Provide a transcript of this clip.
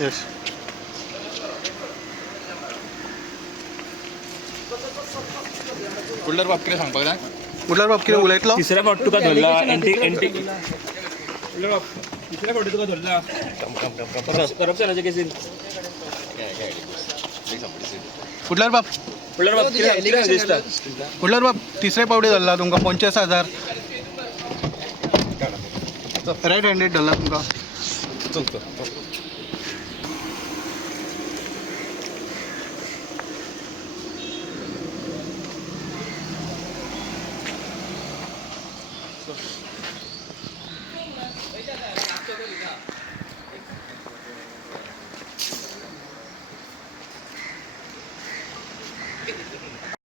Yes कुठल्यार बाप कितें सांगपाक जाय? कुठल्यार बाब कितें उलयतलो? तिसऱ्या फावट तुका धरला एंटी कुठल्या बाप तिसऱ्या फावटी तुका धरला करप्शनाच्या केसीन कुठल्यार बाब कुठल्या बाप कितें दिसता कुठल्यार बाब तिसरे पावटी धरला तुमकां 45,000 रायट हँडेड धरला तुमकां. चल